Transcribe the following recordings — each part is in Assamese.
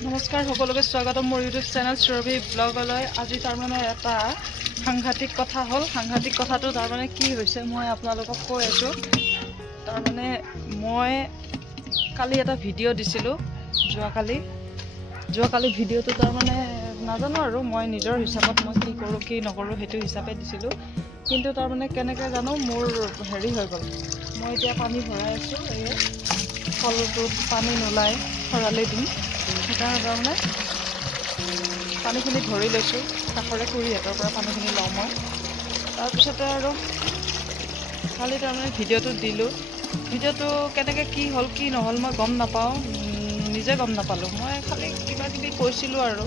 নমস্কাৰ সকলোকে স্বাগতম মোৰ ইউটিউব চেনেল সুৰভি ব্লগলৈ। আজি তাৰমানে এটা সাংঘাতিক কথা হ'ল। সাংঘাতিক কথাটো তাৰমানে কি হৈছে মই আপোনালোকক কৈ আছোঁ। তাৰমানে মই কালি এটা ভিডিঅ' দিছিলোঁ, যোৱাকালি ভিডিঅ'টো তাৰমানে নাজানো আৰু মই নিজৰ হিচাপত মই কি কৰোঁ কি নকৰোঁ সেইটো হিচাপে দিছিলোঁ। কিন্তু তাৰমানে কেনেকৈ জানো মোৰ হেৰি হৈ গ'ল। মই এতিয়া পানী ভৰাই আছোঁ, এই কলটোত পানী নোলায়, খৰালি দিম, সেইকাৰণে তাৰমানে পানীখিনি ধৰি লৈছোঁ। কাষৰে খুৰীহঁতৰ পৰা পানীখিনি লওঁ মই। তাৰপিছতে আৰু কালি তাৰমানে ভিডিঅ'টো দিলোঁ। ভিডিঅ'টো কেনেকৈ কি হ'ল কি নহ'ল মই গম নাপাওঁ, নিজে গম নাপালোঁ। মই খালি কিবাকিবি কৈছিলোঁ আৰু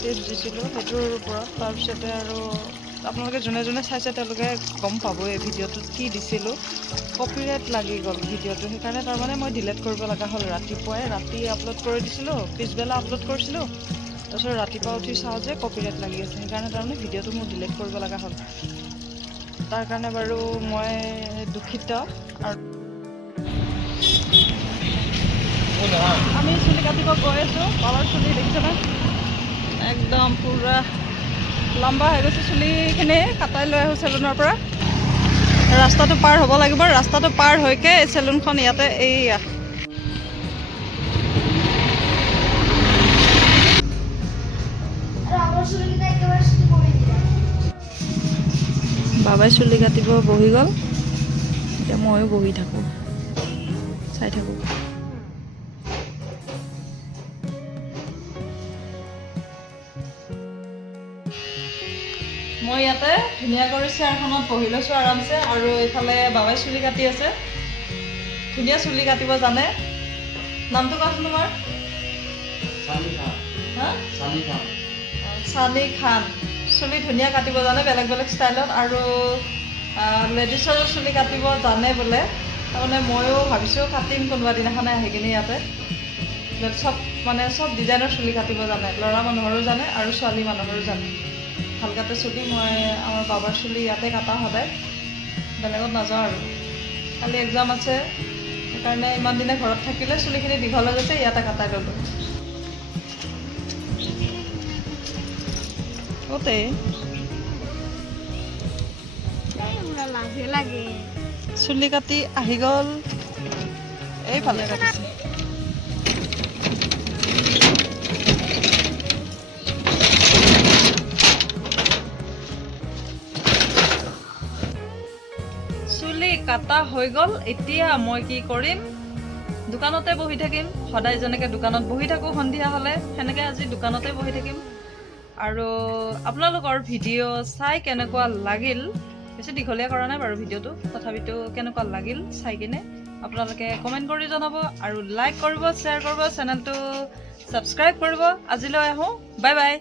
টিপছ দিছিলোঁ সেইটোৰ ওপৰত। তাৰপিছতে আৰু আপোনালোকে যোনে যোনে চাইছে তেওঁলোকে গম পাবই ভিডিঅ'টোত কি দিছিলোঁ। কপিৰাইট লাগি গ'ল ভিডিঅ'টো, সেইকাৰণে তাৰমানে মই ডিলিট কৰিব লগা হ'ল। ৰাতি আপলোড কৰি দিছিলোঁ, পিছবেলা আপলোড কৰিছিলোঁ। তাৰপিছত ৰাতিপুৱা উঠি চাওঁ যে কপিৰাইট লাগি আছে, সেইকাৰণে তাৰমানে ভিডিঅ'টো মোৰ ডিলিট কৰিব লগা হ'ল। তাৰ কাৰণে বাৰু মই দুখিত। আৰু আমি চুলি কাটিব গৈ আছোঁ। বাবাৰ চুলি দেখিছেনে একদম পূৰা লম্বা হৈ গৈছে। চুলিখিনি কাটাই লৈ আহোঁ চেলুনৰ পৰা। ৰাস্তাটো পাৰ হ'ব লাগিব, ৰাস্তাটো পাৰ হৈকে চেলুনখন ইয়াতে এইয়া। বাবাই চুলি কাটিব বহি গ'ল, এতিয়া ময়ো বহি থাকোঁ, চাই থাকোঁ। মই ইয়াতে ধুনীয়া কৰি চেয়াৰখনত বহি লৈছোঁ আৰামছে, আৰু এইফালে বাবাই চুলি কাটি আছে। ধুনীয়া চুলি কাটিব জানে। নামটো কোৱাচোন তোমাৰ? চানি খান। চুলি ধুনীয়া কাটিব জানে, বেলেগ বেলেগ ষ্টাইলত, আৰু লেডিছৰো চুলি কাটিব জানে বোলে। তাৰমানে ময়ো ভাবিছোঁ কাটিম কোনোবা দিনাখনে আহি কিনে ইয়াতে। চব ডিজাইনৰ চুলি কাটিব জানে, ল'ৰা মানুহৰো জানে আৰু ছোৱালী মানুহৰো জানে। ভাল কাটে চুলি। মই আমাৰ বাবাৰ চুলি ইয়াতে কাটা সদায়, বেলেগত নাযাওঁ আৰু। কালি এক্সাম আছে, সেইকাৰণে ইমান দিনে ঘৰত থাকিলে চুলিখিনি দীঘল হৈ গৈছে, ইয়াতে কাটাই ল'লোঁ। ওতে চুলি কাটি আহি গ'ল, এইফালে কাটিছে। চুলি কাটা হৈ গ'ল। এতিয়া মই কি কৰিম, দোকানতে বহি থাকিম। সদায় যেনেকৈ দোকানত বহি থাকোঁ সন্ধিয়া হ'লে, সেনেকৈ আজি দোকানতে বহি থাকিম। আৰু আপোনালোকৰ ভিডিঅ' চাই কেনেকুৱা লাগিল, বেছি দীঘলীয়া কৰা নাই বাৰু ভিডিঅ'টো, তথাপিতো কেনেকুৱা লাগিল চাই কিনে আপোনালোকে কমেণ্ট কৰি জনাব, আৰু লাইক কৰিব, শ্বেয়াৰ কৰিব, চেনেলটো ছাবস্ক্ৰাইব কৰিব। আজিলৈ আহোঁ, বাই বাই।